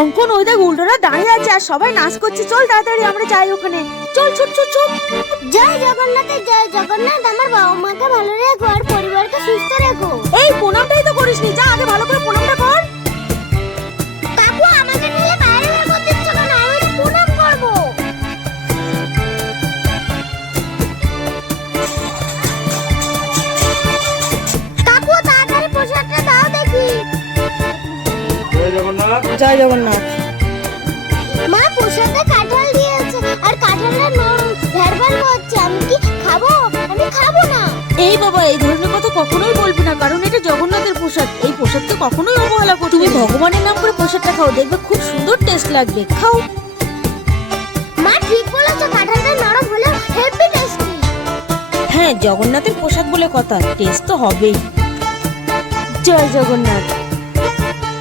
কঙ্কন ওই দেখ উল্টোরা দাঁড়িয়ে আছে আর সবাই নাচ করছে। চল তাড়াতাড়ি আমরা যাই ওখানে। চল ছুট ছুট ছুট। জয় জগন্নাথে জয় জগন্নাথ। আমার বাবা মাকে ভালো রেখো আর পরিবারকে সুস্থ রেখো। এই প্রণামটাই তো করিসনি, যা আগে ভালো করে প্রণামটা কর। কাকু আমাকে নিলে বাইরে বের করতে ইচ্ছে কেন? আমি তো প্রণাম করবো। কাকু তাড়াতাড়ি প্রসাদটা দাও দেখি। জয় জগন্নাথ। জয় জগন্নাথ। মা প্রসাদে কাঁঠাল দিয়েছে আর কাঁঠালের নরম ভেরভার হচ্ছে। আমি কি খাবো? আমি খাবো না। এই বাবা, এই ধরনের কথা কখনোই বলবি না, কারণ এটা জগন্নাথের প্রসাদ। এই প্রসাদকে কখনোই অবহেলা করো। তুমি ভগবানের নাম করে প্রসাদটা খাও, দেখবে খুব সুন্দর টেস্ট লাগবে। খাও। মা ঠিক বলেছো, কাঁঠালটা নরম হলেও হেভি টেস্টি। হ্যাঁ, জগন্নাথের প্রসাদ বলে কথা, টেস্ট তো হবেই। জয় জগন্নাথ।